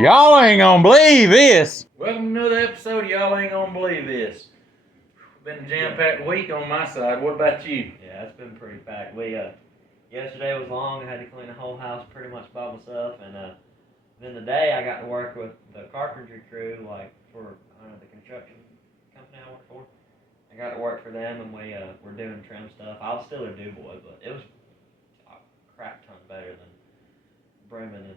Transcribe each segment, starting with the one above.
Y'all ain't gonna believe this. Welcome to another episode of Y'all Ain't Gonna Believe This. Been a jam-packed week on my side. What about you? Yeah, it's been pretty packed. Yesterday was long. I had to clean the whole house pretty much by myself, and then today I got to work with the carpentry crew, like for the construction company I work for. I got to work for them, and we're doing trim stuff. I was still a do boy, but it was a crap ton better than brooming and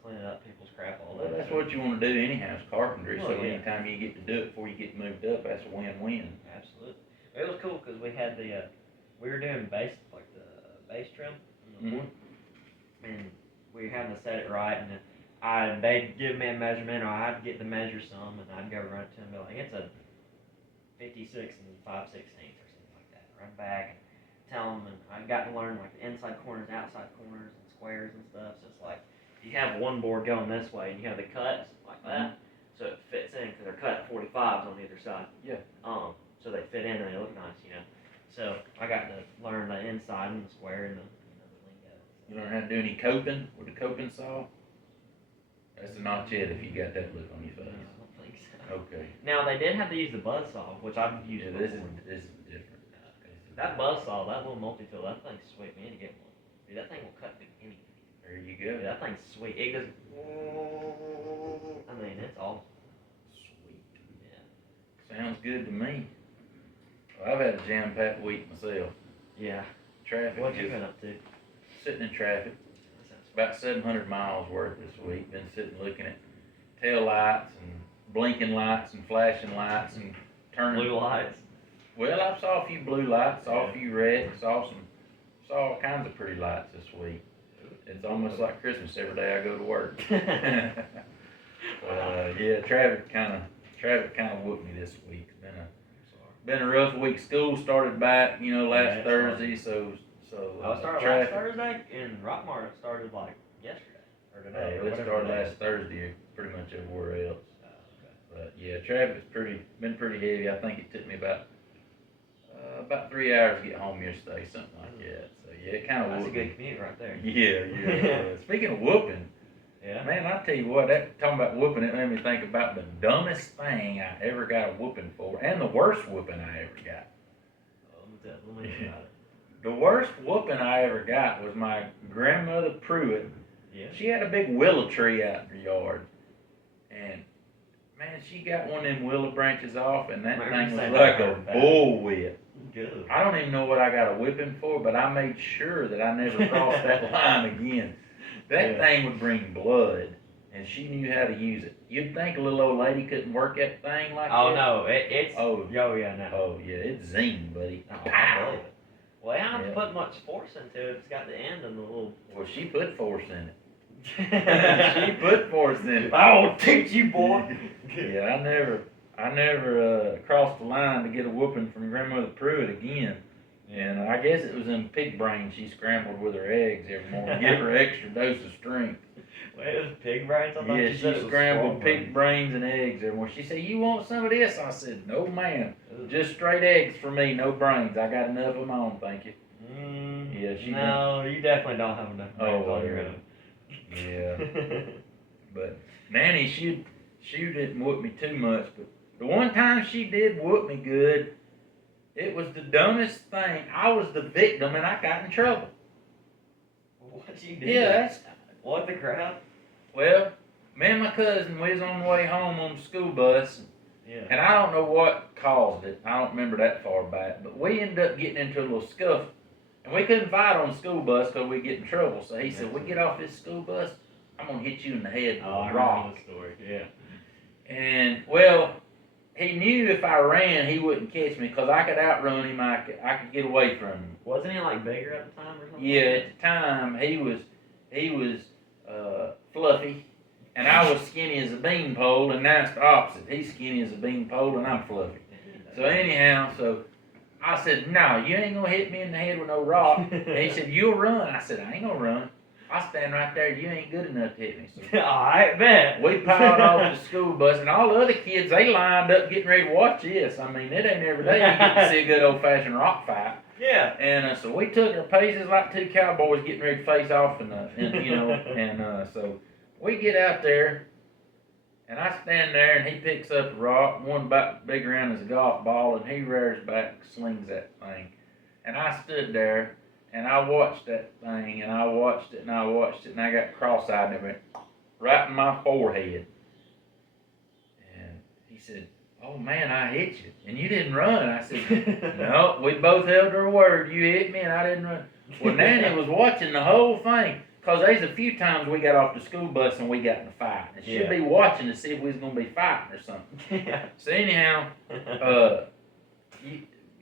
cleaning up people's crap all day. Well, that's what you want to do anyhow, is carpentry. Oh, so yeah. anytime you get to do it before you get moved up, that's a win-win. Absolutely. It was cool because we had we were doing base, like the base trim on the floor, and we were having to set it right, and they'd give me a measurement, or I'd get to measure some, and I'd go run it to them, and be like, it's a 56 and 5/16 or something like that. Run back and tell them, and I got to learn like the inside corners, outside corners, and squares and stuff. So it's like you have one board going this way, and you have the cuts like that, so it fits in because they're cut at 45s on either side. Yeah. So they fit in and they look nice, you know. So I got to learn the inside and the square and the lingo. You learn how to do any coping with the coping saw? That's not yet if you got that look on your face. No, I don't think so. Okay. Now they did have to use the buzz saw, which I've used Yeah, before. this is different. That buzz saw, that little multi-tool, that thing's sweet. We need to get one. Dude, that thing will cut through anything. There you go. Dude, that thing's sweet. It goes. I mean, it's awesome. Sweet. Yeah. Sounds good to me. Well, I've had a jam-packed week myself. Yeah. Traffic. What you been up to? Sitting in traffic. About 700 miles worth this week. Been sitting looking at tail lights and blinking lights and flashing lights and turning. Blue lights. Well, I saw a few blue lights, saw a few red, saw all kinds of pretty lights this week. It's almost like Christmas every day I go to work. Yeah, traffic kind of whooped me this week. It's been a rough week. School started back, last Thursday, so. I started last Thursday, and Rockmart started like yesterday or today. It started last Thursday, pretty much everywhere else. But yeah, traffic's been pretty heavy. I think it took me about 3 hours to get home yesterday, something like that. So yeah, it kind of That's whooped a me. good commute right there. Yeah. Speaking of whooping, yeah, man, I tell you what, talking about whooping, it made me think about the dumbest thing I ever got a whooping for, and the worst whooping I ever got. Let me hear about it. The worst whooping I ever got was my grandmother Pruitt. Yeah. She had a big willow tree out in her yard, and man, she got one of them willow branches off, and that thing was like a bullwhip. Good. I don't even know what I got a whipping for, but I made sure that I never crossed that line again. That thing would bring blood, and she knew how to use it. You'd think a little old lady couldn't work that thing like that. Oh no, it's. Oh yeah, no. Oh yeah, it's zing, buddy. Oh, I believe it. Well, I don't put much force into it. It's got the end and the little. Well, she put force in it. She put force in it. I'll teach you, boy. Yeah, I never crossed the line to get a whooping from Grandmother Pruitt again. And I guess it was in pig brain she scrambled with her eggs every morning, give her extra dose of strength. Wait, it was pig brains? I thought Yeah, you said she scrambled pig brains and eggs every morning. She said, "You want some of this?" I said, "No, ma'am. Just straight eggs for me, no brains. I got enough of my own, thank you." Yeah, she. No, you definitely don't have enough brains on your own. Yeah. But Nanny, she didn't whoop me too much, but the one time she did whoop me good, it was the dumbest thing. I was the victim and I got in trouble. What you did? Yeah, What the crap? well, me and my cousin, we was on the way home on the school bus, and I don't know what caused it. I don't remember that far back, but we ended up getting into a little scuffle, and we couldn't fight on the school bus because we'd get in trouble. So he said, "We get off this school bus, I'm gonna hit you in the head with a rock." The story. Yeah. And well, he knew if I ran, he wouldn't catch me because I could outrun him. I could get away from him. Wasn't he like bigger at the time or something? Yeah, at the time he was fluffy, and I was skinny as a beanpole, and now it's the opposite. He's skinny as a beanpole, and I'm fluffy. So anyhow, I said, "No, you ain't gonna hit me in the head with no rock." And he said, "You'll run." I said, "I ain't gonna run. I'll stand right there. You ain't good enough to hit me." So I bet. we piled off the school bus, and all the other kids, they lined up getting ready to watch this. I mean, it ain't every day you get to see a good old-fashioned rock fight. Yeah. And so we took our paces like two cowboys getting ready to face off, and so we get out there, and I stand there, and he picks up a rock, one about big around as a golf ball, and he rears back, slings that thing, and I stood there, and I watched that thing, and I watched it, and I watched it, and I got cross-eyed, and it went right in my forehead, and he said, "Oh man, I hit you, and you didn't run." I said, "No, we both held our word. You hit me, and I didn't run." Well, Nanny was watching the whole thing, cause there's a few times we got off the school bus and we got in a fight, and she'd be watching to see if we was gonna be fighting or something. Yeah. So anyhow,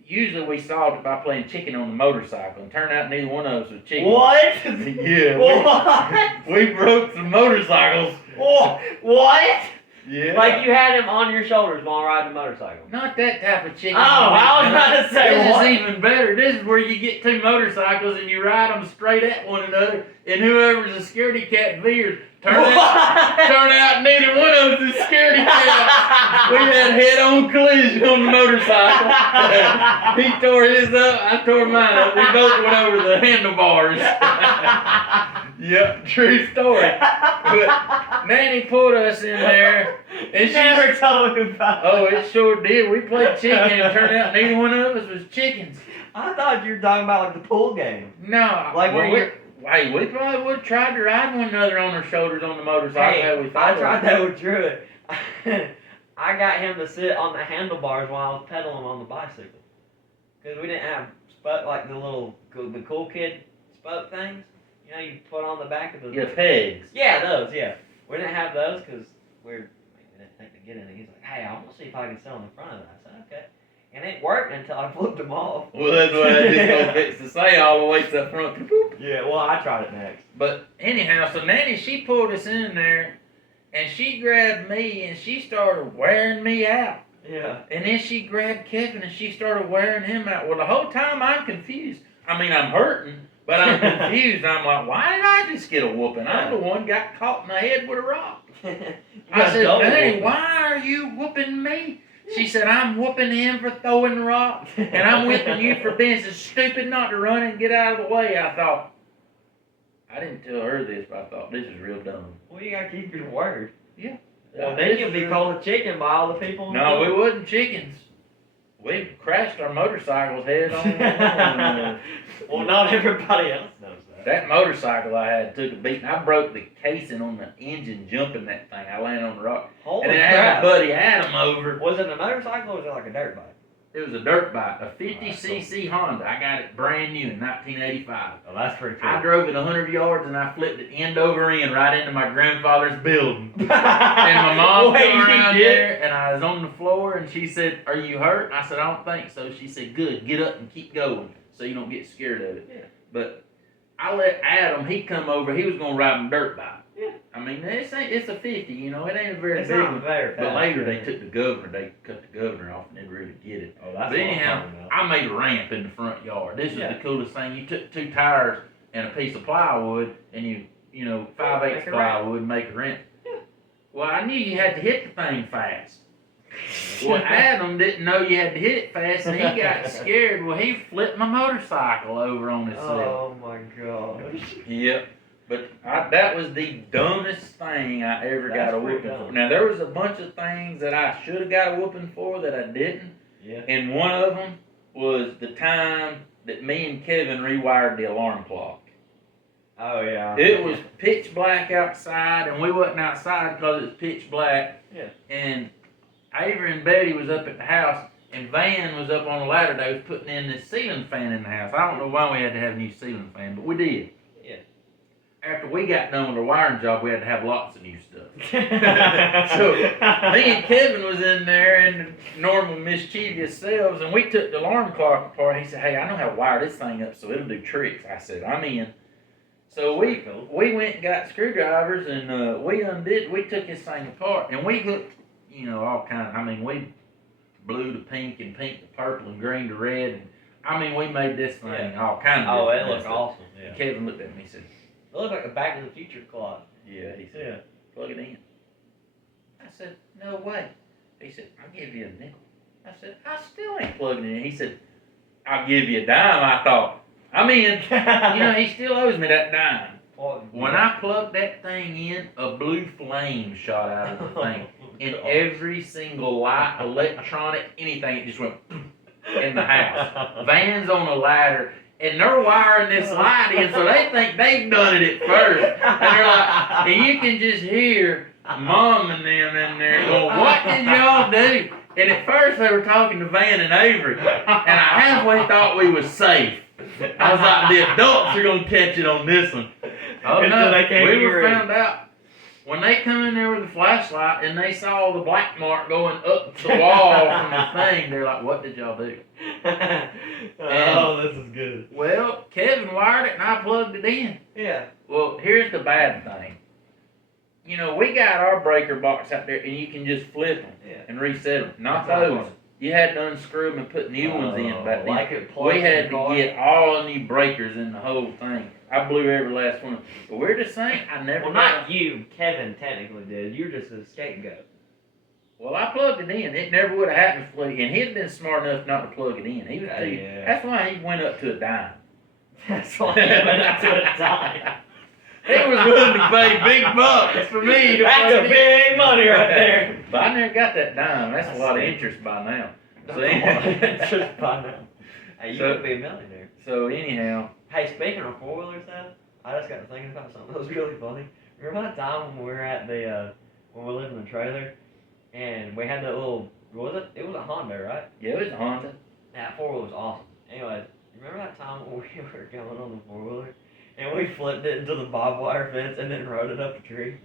usually we solved it by playing chicken on the motorcycle, and turned out neither one of us was chicken. What? Yeah. What? We broke some motorcycles. What? Yeah. Like you had him on your shoulders while riding a motorcycle. Not that type of chicken. Oh, I was about to say, this what? is even better. This is where you get two motorcycles and you ride them straight at one another, and whoever's a scaredy cat veers. Turn out neither one of us is scaredy cat. We had head-on collision on the motorcycle. He tore his up, I tore mine up. We both went over the handlebars. Yep, true story. But Nanny put us in there, and she never told me about it. Oh, it sure did. We played chicken, and it turned out neither one of us was chickens. I thought you were talking about like the pool game. No, Like where you. Hey, we probably would have tried to ride one another on our shoulders on the motorcycle. Hey, I tried that with Druid. I got him to sit on the handlebars while I was pedaling on the bicycle. Because we didn't have like the cool kid spoke things. You know, you put on the back of the... Yeah, pegs. Yeah, those, yeah. We didn't have those because we didn't think to get in it. He's like, "Hey, I want to see if I can sit on the front of that." I said, "Okay." And it worked until I flipped them off. Well, that's what I just gonna fix to say all the way to the front. Yeah, well, I tried it next. But anyhow, so Nanny, she pulled us in there, and she grabbed me, and she started wearing me out. Yeah. And then she grabbed Kevin, and she started wearing him out. Well, the whole time I'm confused. I mean, I'm hurting, but I'm confused. I'm like, why did I just get a whooping? I'm the one got caught in the head with a rock. I said, "Nanny, why are you whooping me?" She said, "I'm whooping him for throwing the rock, and I'm whipping you for being so stupid not to run and get out of the way." I thought, I didn't tell her this, but I thought, this is real dumb. Well, you gotta keep your word. Yeah. Well, then you'll be called a chicken by all the people. No, we wasn't chickens. We crashed our motorcycles head on. Well, not everybody else knows that. That motorcycle I had took a beating. I broke the casing on the engine jumping that thing. I landed on the rock. Holy and then crap. I had my buddy Adam over. Was it a motorcycle or was it like a dirt bike? It was a dirt bike, a 50cc Honda. I got it brand new in 1985. Oh, that's pretty cool. I drove it 100 yards and I flipped it end over end right into my grandfather's building. And my mom came around there and I was on the floor and she said, "Are you hurt?" I said, "I don't think so." She said, "Good, get up and keep going so you don't get scared of it." Yeah. But I let Adam, he come over, he was going to ride my dirt bike. Yeah. I mean, it's a 50, you know, it ain't a very it's big not one. very But fast, later yeah. they took the governor, they cut the governor off and didn't really get it. Oh, that's But what anyhow, I'm talking about. I made a ramp in the front yard. This was Yeah. the coolest thing. You took 2 tires and a piece of plywood and you know, 5/8 Make a plywood, make a ramp. Yeah. Well, I knew you had to hit the thing fast. Well, Adam didn't know you had to hit it fast, and he got scared. Well, he flipped my motorcycle over on himself. Oh my gosh. Yep. But that was the dumbest thing I ever That's got a pretty whooping dumb. for. Now, there was a bunch of things that I should have got a whooping for that I didn't. Yeah. And one of them was the time that me and Kevin rewired the alarm clock. Oh yeah. It was pitch black outside, and we wasn't outside because it's pitch black. Yeah. And Avery and Betty was up at the house, and Van was up on the ladder. They was putting in this ceiling fan in the house. I don't know why we had to have a new ceiling fan, but we did. Yeah. After we got done with our wiring job, we had to have lots of new stuff. So me and Kevin was in there in the normal mischievous selves, and we took the alarm clock apart. He said, "Hey, I know how to wire this thing up so it'll do tricks." I said, "I'm in." So we went and got screwdrivers, and we took this thing apart, and we hooked, you know, all kinds. I mean, we blue to pink and pink to purple and green to red, and I mean, we made this thing all kinds of Oh, it different looks stuff. awesome. Yeah. And Kevin looked at me and said, It looked like a Back to the Future clock. "Yeah," he said, "Plug it in." I said, "No way." He said, "I'll give you a nickel." I said, "I still ain't plugging it in." He said, I'll give you a dime. I thought, he still owes me that dime. When I plugged that thing in, a blue flame shot out of the thing. And every single light, electronic, anything, it just went in the house. Van's on a ladder, and they're wiring this light in, so they think they've done it at first. And they're like, and you can just hear Mom and them in there going, what did y'all do? And at first they were talking to Van and Avery, and I halfway thought we was safe. I was like, the adults are going to catch it on this one. Oh no, we were found out. When they come in there with a flashlight and they saw the black mark going up the wall from the thing, they're like, what did y'all do? This is good. Well, Kevin wired it and I plugged it in. Yeah. Well, here's the bad thing. We got our breaker box out there and you can just flip them and reset them. Not those. You had to unscrew them and put new ones in back then. We had to get all new breakers in the whole thing. I blew every last one. But we're just saying, I never. Well, not you. Kevin technically did. You're just a scapegoat. Well, I plugged it in. It never would have happened for me. And he'd been smart enough not to plug it in. He was That's why he went up to a dime. That's why he went up to a dime. He was willing to pay big bucks for me to That's a big money right there. But I never got that dime. That's a lot of interest by now. Interest by now. Hey, you would be a millionaire. So anyhow. Hey, speaking of four-wheelers now, I just got to thinking about something that was really funny. Remember that time when we were at when we lived in the trailer, and we had that little, what was it? It was a Honda, right? Yeah, it was a Honda. That four-wheeler was awesome. Anyways, remember that time when we were going on the four-wheeler, and we flipped it into the barbed wire fence and then rode it up a tree?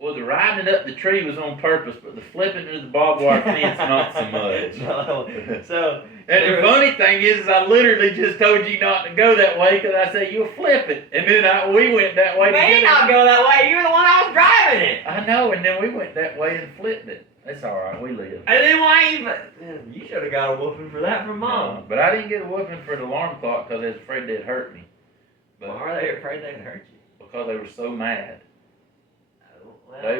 Well, the riding it up the tree was on purpose, but the flipping into the barbed wire fence, not so much. No. So, and the funny thing is I literally just told you not to go that way because I said you'll flip it, and then we went that way. You may not go that way. You were the one I was driving it. I know, and then we went that way and flipped it. That's all right. We live. And then why even? You should have got a whooping for that from Mom. No, but I didn't get a whooping for the alarm clock because I was afraid they'd hurt me. But why are they afraid they'd hurt you? Because they were so mad. Well, they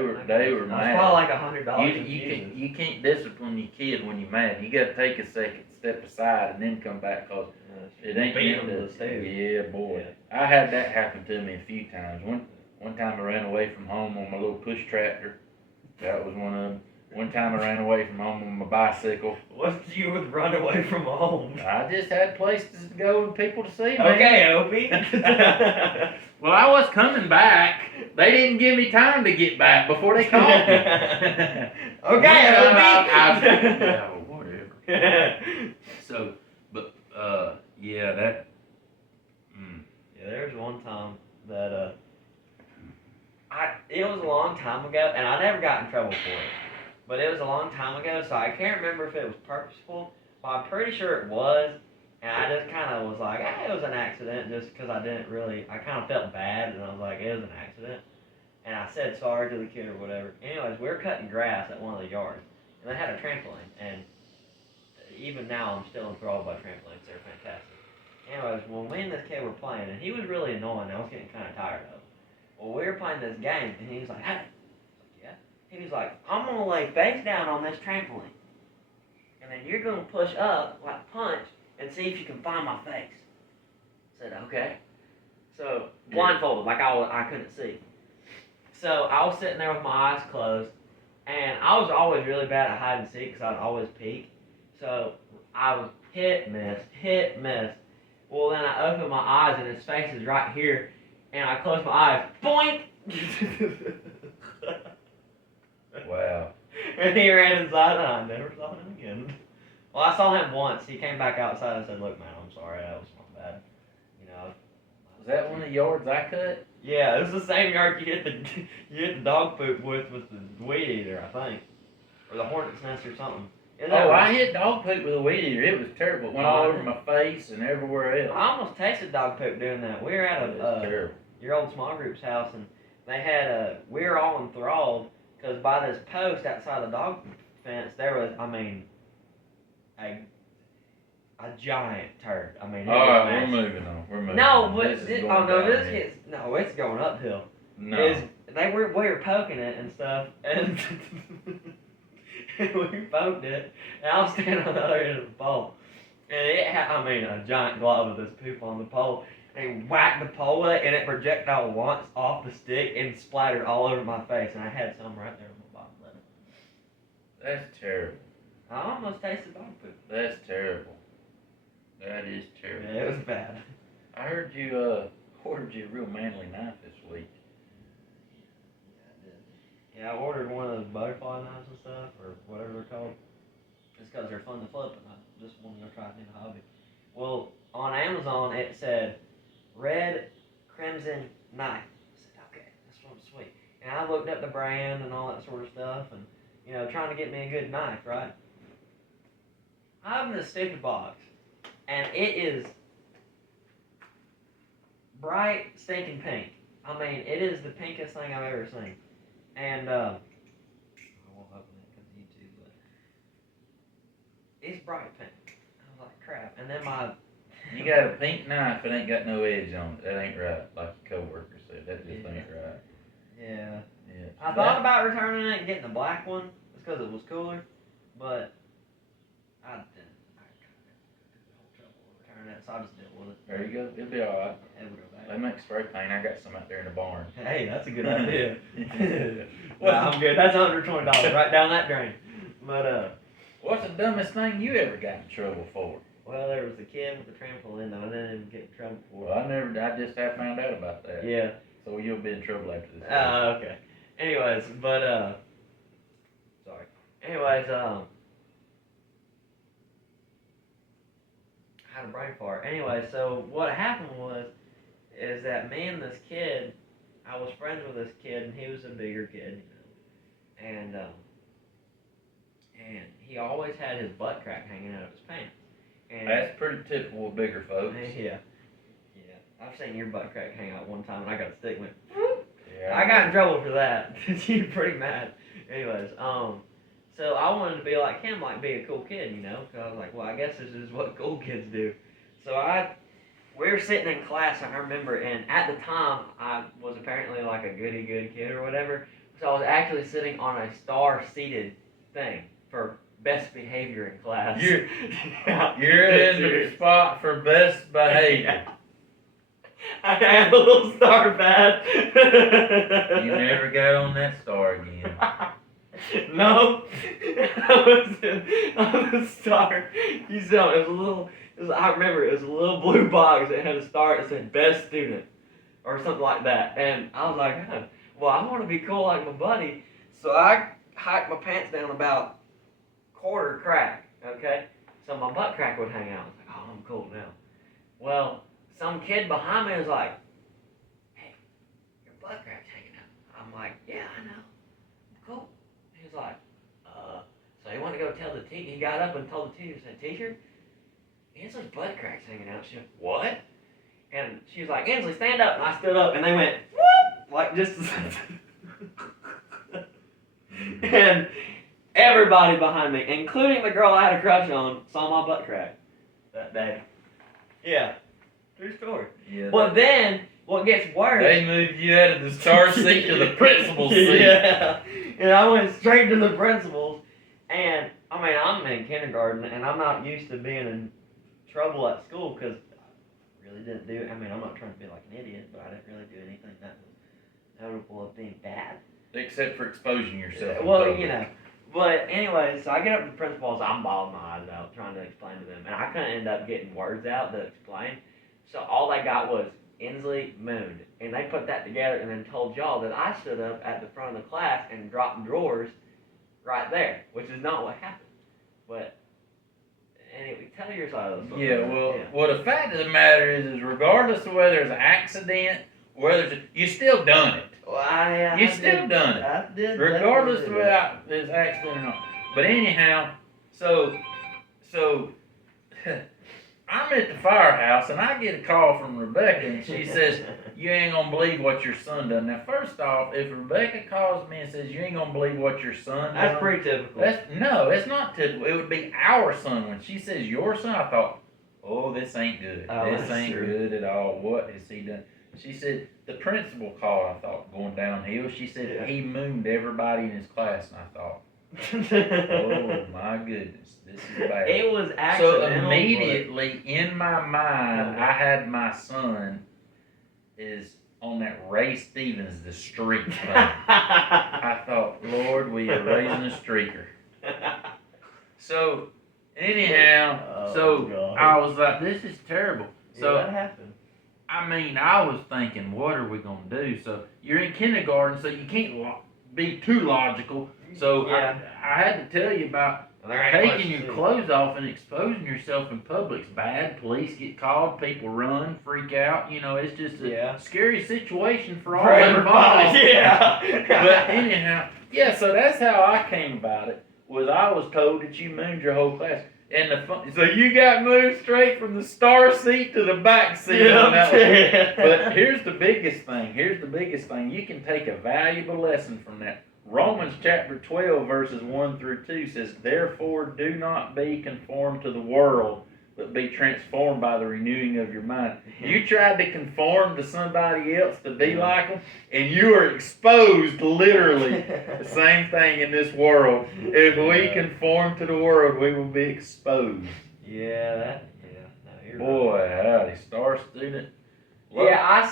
were mad. It's probably like $100. You can't discipline your kid when you're mad. You got to take a second, step aside, and then come back because it ain't meant to. Yeah, boy. Yeah. I had that happen to me a few times. One time I ran away from home on my little push tractor. That was one of them. One time I ran away from home on my bicycle. What's you with run away from home? I just had places to go and people to see. Okay, Opie. Well, I was coming back. They didn't give me time to get back before they called me. Okay, Opie. Yeah, whatever. So, but yeah, that. Yeah, there was one time that it was a long time ago, and I never got in trouble for it. But it was a long time ago, so I can't remember if it was purposeful, but I'm pretty sure it was. And I just kind of was like, it was an accident, just because I kind of felt bad, and I was like, it was an accident. And I said sorry to the kid or whatever. Anyways, we were cutting grass at one of the yards, and they had a trampoline, and even now I'm still enthralled by trampolines. They're fantastic. Anyways, when me and this kid were playing, and he was really annoying, I was getting kind of tired of him. Well, we were playing this game, and he was like, hey. He was like, I'm going to lay face down on this trampoline. And then you're going to push up, like punch, and see if you can find my face. I said, okay. So, blindfolded, like I couldn't see. So, I was sitting there with my eyes closed, and I was always really bad at hide and seek because I'd always peek. So, I was hit, miss. Well, then I opened my eyes, and his face is right here, and I closed my eyes. Boink! Wow. And he ran inside, and I never saw him again. Well, I saw him once. He came back outside and said, look, man, I'm sorry. That was my bad. Was that one of the yards I cut? Yeah, it was the same yard you hit the dog poop with the weed eater, I think. Or the hornet's nest or something. I hit dog poop with a weed eater. It was terrible. It went all over my face and everywhere else. I almost tasted dog poop doing that. We were at your old small group's house, and they had we were all enthralled. Because by this post outside the dog fence, there was, a giant turd. It was we're moving on. No, but it's going uphill. No. We were poking it and stuff, and we poked it, and I was standing on the other end of the pole, And it had, a giant glob of this poop on the pole. They whacked the pole and it projectile once off the stick and splattered all over my face. And I had some right there on my bottom lip. That's terrible. I almost tasted dog poop. That's terrible. That is terrible. Yeah, it was bad. I heard you ordered you a real manly knife this week. Yeah, I did. Yeah, I ordered one of those butterfly knives and stuff, or whatever they're called. Just because they're fun to flip, and I just wanted to try a new hobby. Well, on Amazon it said red crimson knife. I said, okay, this one's sweet. And I looked up the brand and all that sort of stuff, and trying to get me a good knife, right? I opened this stupid box, and it is bright, stinking pink. It is the pinkest thing I've ever seen. And, I won't open it because YouTube, but it's bright pink. I was like, crap. And then You got a pink knife, it ain't got no edge on it. That ain't right, like your coworker said. That just ain't right. Yeah. Yeah. I thought about returning it and getting the black one, just because it was cooler, but I didn't. I kind of the whole trouble of returning it, so I just dealt with it. There you go. It'll be alright. It would go back. They make spray paint. I got some out there in the barn. Hey, that's a good idea. Well, I'm good. That's $120 right down that drain. But what's the dumbest thing you ever got in trouble for? well, there was a kid with a trampoline though, and then didn't get in trouble for. Well, I just have found out about that. Yeah. So you'll be in trouble after this. Okay. Anyways, but sorry. Anyways, I had a brain fart. Anyway, so what happened is that me and this kid, I was friends with this kid, and he was a bigger kid, and he always had his butt crack hanging out of his pants. And that's pretty typical of bigger folks. Yeah. I've seen your butt crack hang out one time, and I got a stick went. Yeah. I got in trouble for that. You're pretty mad. Anyways, so I wanted to be like him, like be a cool kid, Because I was like, well, I guess this is what cool kids do. So we were sitting in class, I remember, and at the time, I was apparently like a goody-good kid or whatever. So I was actually sitting on a star-seated thing for best behavior in class. You're in the spot for best behavior. Yeah. I had a little star badge. You never got on that star again. No, I was on the star. You saw it was a little. I remember it was a little blue box that had a star that said "Best Student" or something like that. And I was like, well, I want to be cool like my buddy, so I hiked my pants down about quarter crack. Okay, so my butt crack would hang out. I was like, oh, I'm cool now. Well, some kid behind me was like, hey, your butt crack's hanging out. I'm like, yeah, I know. Cool. He was like, so he wanted to go tell the teacher. He got up and told the teacher, said, teacher, Ansley's butt crack's hanging out. She went, what? And she was like, Ansley, stand up. And I stood up, and they went, whoop, like just. And everybody behind me, including the girl I had a crush on, saw my butt crack that day. Yeah. True story. Yeah, but then, what gets worse... They moved you out of the star seat to the principal's seat. Yeah. And I went straight to the principal's. And, I'm in kindergarten, and I'm not used to being in trouble at school, because I really didn't do... I'm not trying to be like an idiot, but I didn't really do anything that was notable of being bad. Except for exposing yourself. Well, But anyway, so I get up to the principal's, I'm bawling my eyes out, trying to explain to them. And I couldn't end up getting words out to explain. So all they got was Inslee mooned. And they put that together and then told y'all that I stood up at the front of the class and dropped drawers right there, which is not what happened. But anyway, tell your side of the story. Yeah, well, the fact of the matter is regardless of whether it's an accident or whether you still done it. Well, you still done it. I did. Regardless of whether it's accident or not. But anyhow, so I'm at the firehouse and I get a call from Rebecca and she says, you ain't gonna believe what your son done. Now first off, if Rebecca calls me and says you ain't gonna believe what your son done. That's pretty typical. No, it's not typical. It would be our son. When she says your son, I thought, oh, this ain't good. This ain't good at all. What has he done? She said, the principal called, I thought, going downhill. She said he mooned everybody in his class, and I thought, Oh my goodness, this is bad. It was So accidental. immediately in my mind, I had my son is on that Ray Stevens, the streak thing. I thought, Lord, we are raising a streaker. So anyhow, God. I was like, this is terrible. So that happened. I mean, I was thinking, what are we gonna do? So you're in kindergarten, so you can't be too logical. So Yeah. I had to tell you about taking your clothes off and exposing yourself in public's bad. Police get called, people run, freak out. You know, it's just a scary situation for all involved. Yeah. But anyhow, yeah. So that's how I came about it. Was I was told that you mooned your whole class. And so you got moved straight from the star seat to the back seat on that one. But here's the biggest thing. You can take a valuable lesson from that. Romans chapter 12 verses 1 through 2 says, therefore do not be conformed to the world, but be transformed by the renewing of your mind. You tried to conform to somebody else to be like them, and you are exposed literally. The same thing in this world. If we conform to the world, we will be exposed. Yeah. No, boy, howdy, star student. Look, I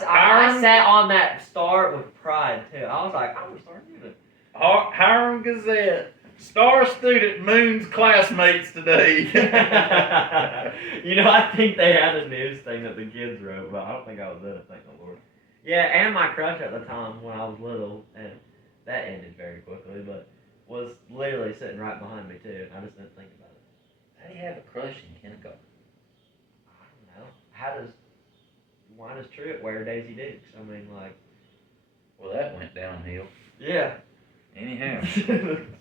sat on that star with pride too. I was like, I'm a star student. Hiram Gazette. Star student moons classmates today. I think they had a news thing that the kids wrote, but I don't think I was in it, thank the Lord. Yeah, and my crush at the time when I was little, and that ended very quickly, but was literally sitting right behind me too, and I just didn't think about it. How do you have a crush in kindergarten? I don't know. Why does Truett wear Daisy Dukes? I mean, like... Well, that went downhill. Yeah. Anyhow.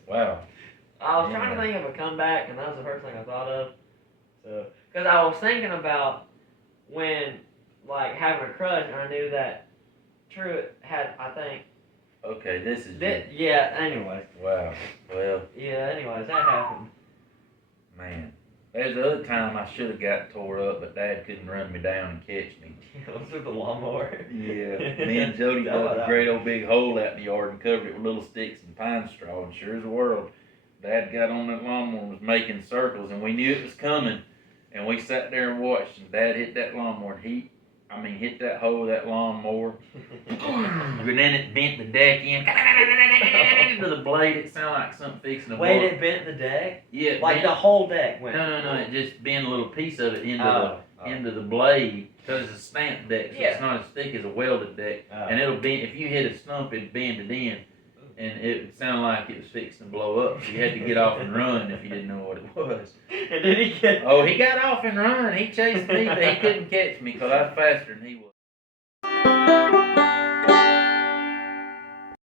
Wow. I was trying to think of a comeback, and that was the first thing I thought of. So, because I was thinking about when, like, having a crush, and I knew that Truett had, I think... Okay, this is... Yeah, anyways. Wow. Well... Yeah, anyways, that happened. Man. There's the other time I should have got tore up, but Dad couldn't run me down and catch me. Those with the lawnmower. Yeah. Me and Jody dug a great old big hole out in the yard and covered it with little sticks and pine straw, and sure as the world, Dad got on that lawnmower and was making circles, and we knew it was coming, and we sat there and watched, and Dad hit that lawnmower, and hit that hole of that lawnmower, and then it bent the deck in, to the blade. It sounded like something fixing to blow. Wait, it bent the deck? Yeah. Like the whole deck went? No, it just bent a little piece of it into the blade, because it's a stamped deck, so it's not as thick as a welded deck, and it'll bend, if you hit a stump, it'd bend it in, and it would sound like it was fixing to blow up, so you had to get off and run if you didn't know what it was. And did he get... Oh, he got off and run. He chased me, but he couldn't catch me because I was faster than he was.